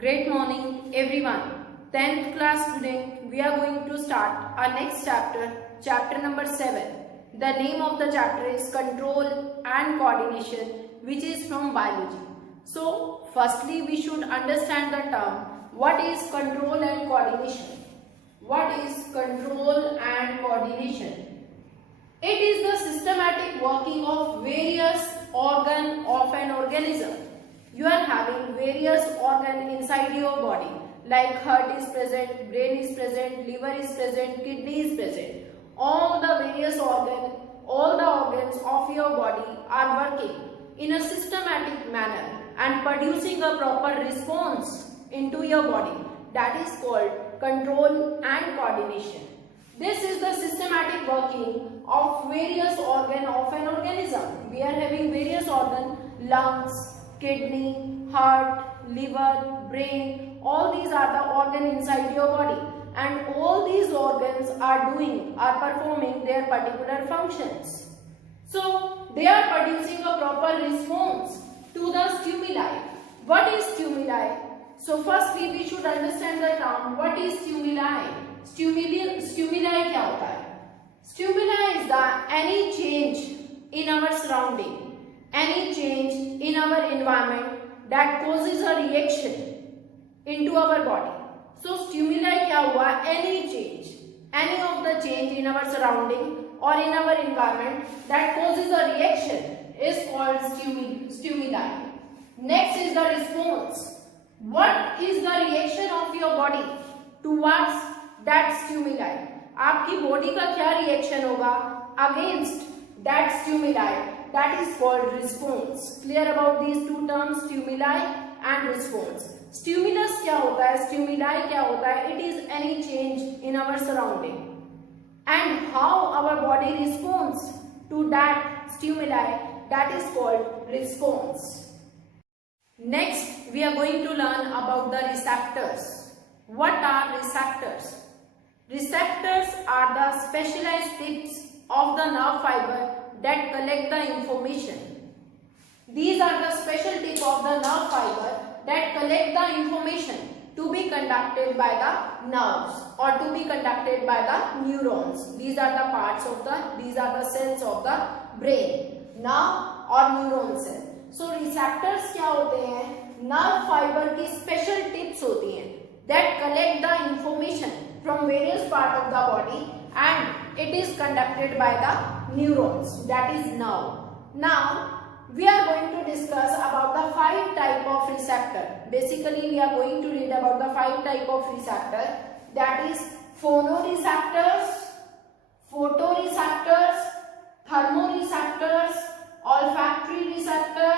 Great morning everyone. 10th class student, we are going to start our next chapter, chapter number 7. The name of the chapter is Control and Coordination, which is from biology. So, firstly we should understand the term. What is control and coordination? What is control and coordination? It is the systematic working of various organs of an organism. You are having various organs inside your body, like heart is present, brain is present, liver is present, kidney is present. All the various organs, all the organs of your body are working in a systematic manner and producing a proper response into your body. That is called control and coordination. This is the systematic working of various organs of an organism. We are having various organs, lungs, kidney, heart, liver, brain. All these are the organs inside your body. And all these organs are performing their particular functions. So, they are producing a proper response to the stimuli. What is stimuli? So, firstly we should understand the term. What is stimuli? Stimuli क्या होता है? Stimuli is the any change in our surrounding, any change in our environment that causes a reaction into our body. So stimuli क्या हुआ? Any of the change in our surrounding or in our environment that causes a reaction is called stimuli. Next is the response. What is the reaction of your body towards that stimuli? आपकी body का क्या reaction होगा against that stimuli? That is called response. Clear about these two terms, stimuli and response. Stimulus क्या होता है? Stimuli क्या होता है? It is any change in our surrounding and how our body responds to that stimuli. That is called response. Next, we are going to learn about the receptors. What are receptors? Receptors are the specialized tips of the nerve fiber that collect the information. These are the special tip of the nerve fiber that collect the information to be conducted by the nerves or to be conducted by the neurons. These are the cells of the brain, nerve or neuron cell. So receptors क्या होते हैं? Nerve fiber की special tips होती हैं that collect the information from various part of the body and it is conducted by the neurons, that is nerve. Now we are going to discuss about the 5 type of receptor. Basically we are going to read about the 5 type of receptor, that is phonoreceptors, photoreceptors, thermoreceptors, olfactory receptor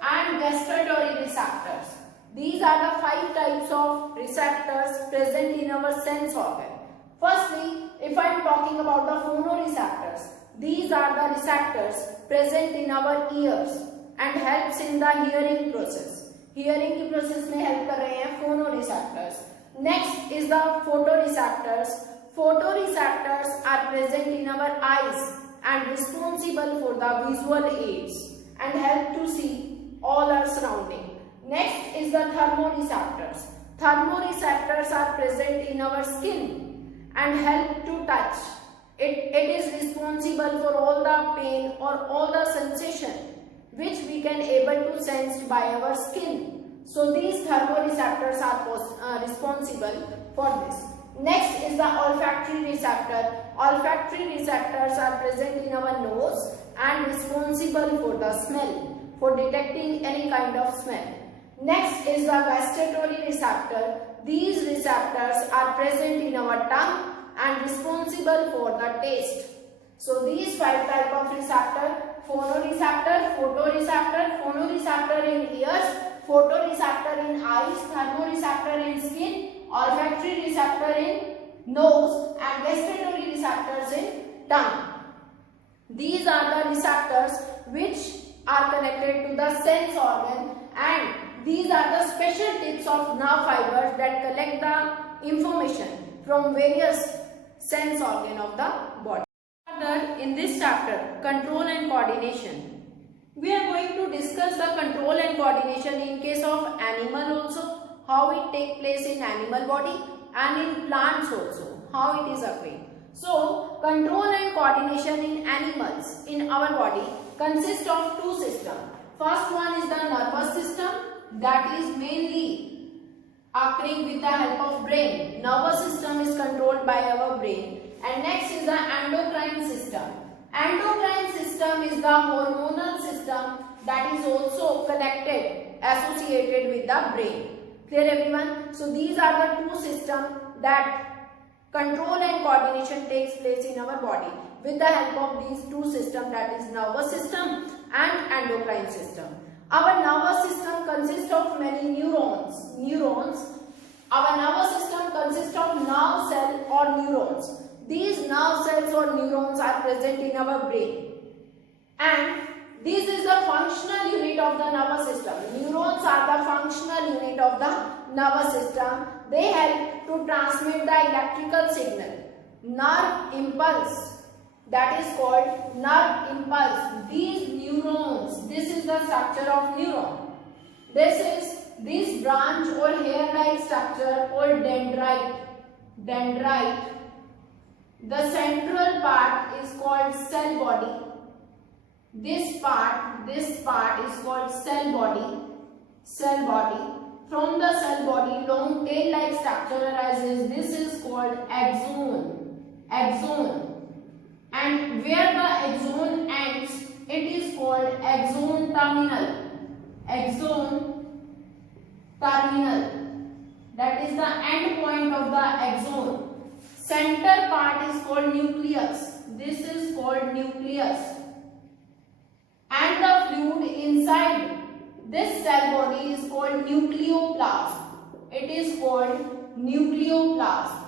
and gustatory receptors. These are the 5 types of receptors present in our sense organ. Firstly, if I am talking about the phonoreceptors, these are the receptors present in our ears and helps in the hearing process. Hearing की process में help कर रहे हैं phonoreceptors. Next is the photoreceptors. Photoreceptors are present in our eyes and responsible for the visual aids and help to see all our surrounding. Next is the thermoreceptors. Thermoreceptors are present in our skin and help to touch. It is responsible for all the pain or all the sensation which we can able to sense by our skin. So these thermoreceptors are responsible for this. Next is the olfactory receptor. Olfactory receptors are present in our nose and responsible for the smell, for detecting any kind of smell. Next is the gustatory receptor. These receptors are present in our tongue and responsible for the taste. So these 5 type of receptor: phonoreceptor, photoreceptor, phonoreceptor in ears, photoreceptor in eyes, thermoreceptor in skin, olfactory receptor in nose and gustatory receptors in tongue. These are the receptors which are connected to the sense organ and these are the special tips of nerve fibers that collect the information from various sense organ of the body. Further, in this chapter, control and coordination, we are going to discuss the control and coordination in case of animal also, how it take place in animal body and in plants also, how it is occurring. So, control and coordination in animals in our body consist of two systems. First one is the nervous system, that is mainly occurring with the help of brain. Nervous system is controlled by our brain. And next is the endocrine system. Endocrine system is the hormonal system that is also connected, associated with the brain. Clear everyone? So these are the two systems that control and coordination takes place in our body with the help of these two systems, that is nervous system and endocrine system. Our nervous system consists of many neurons. Our nervous system consists of nerve cell or neurons. These nerve cells or neurons are present in our brain, and this is the functional unit of the nervous system. Neurons are the functional unit of the nervous system. They help to transmit the electrical signal, nerve impulse, that is called nerve impulse. These neurons, this is the structure of neuron. This branch or hair-like structure called dendrite. The central part is called cell body. This part is called cell body. From the cell body, long tail-like structure arises. This is called axon. And where the axon ends, it is called axon terminal. That is the end point of the axon. Center part is called nucleus. This is called nucleus. And the fluid inside this cell body is called nucleoplasm. It is called nucleoplasm.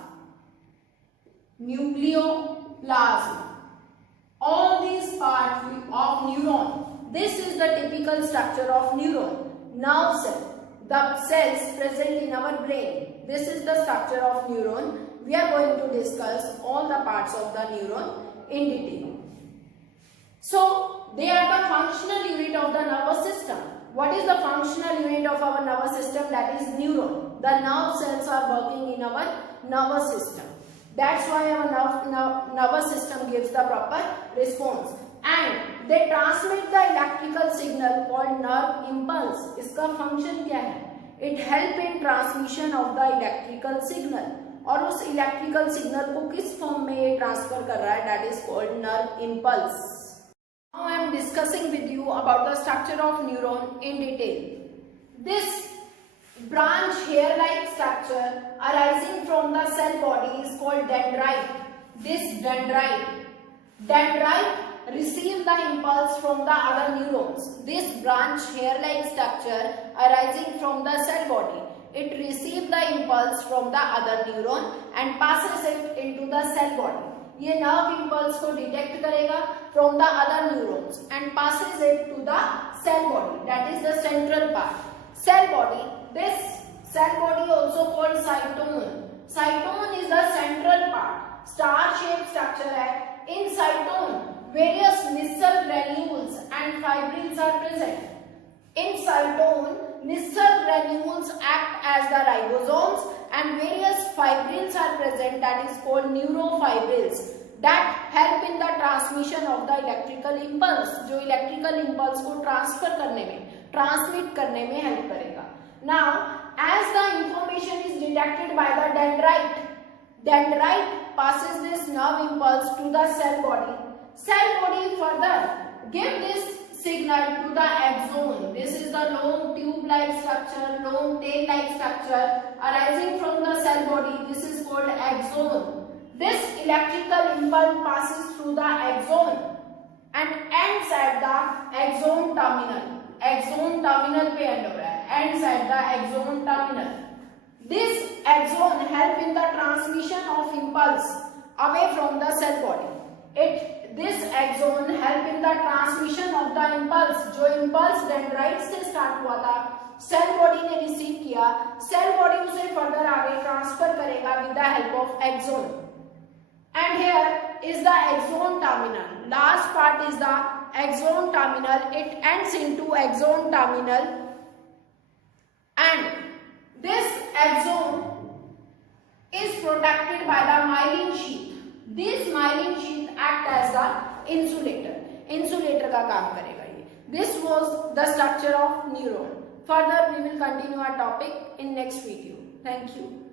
All these parts of neuron. This is the typical structure of neuron. Nerve cell. The cells present in our brain. This is the structure of neuron. We are going to discuss all the parts of the neuron in detail. So, they are the functional unit of the nervous system. What is the functional unit of our nervous system? That is neuron. The nerve cells are working in our nervous system. That's why our nervous system gives the proper response. And they transmit the electrical signal called nerve impulse. इसका function क्या है? It help in transmission of the electrical signal. और उस electrical signal को किस form में ये transfer कर रहा है, that is called nerve impulse. Now I am discussing with you about the structure of neuron in detail. This branch hair-like structure arising from the cell body is called dendrite. This dendrite receive the impulse from the other neurons. This branch hair-like structure arising from the cell body, it receives the impulse from the other neuron and passes it into the cell body. ये nerve impulse को detect करेगा from the other neurons and passes it to the cell body. That is the central part. Cell body. This cell body also called cytone. Cytone is the central part. Star-shaped structure है. In cytone, various missile granules and fibrils are present. In cytone, missile granules act as the ribosomes and various fibrils are present, that is called neurofibrils, that help in the transmission of the electrical impulse, जो electrical impulse को transmit करने में help करेगा. Now, as the information is detected by the dendrite passes this nerve impulse to the cell body. Cell body further give this signal to the axon. This is the long tube-like structure, long tail-like structure arising from the cell body. This is called axon. This electrical impulse passes through the axon and ends at the axon terminal. Axon terminal पे end हो रहा है. Ends at the axon terminal. This axon help in the transmission of impulse away from the cell body. This axon help in the transmission of the impulse. जो impulse dendrite से start हुआ था, cell body ने receive किया, cell body उसे further आगे transfer करेगा with the help of axon. And here is the axon terminal. Last part is the axon terminal. It ends into axon terminal, and this protected by the myelin sheath. This myelin sheath act as the insulator. Insulator का काम करेगा ये. This was the structure of neuron. Further we will continue our topic in next video. Thank you.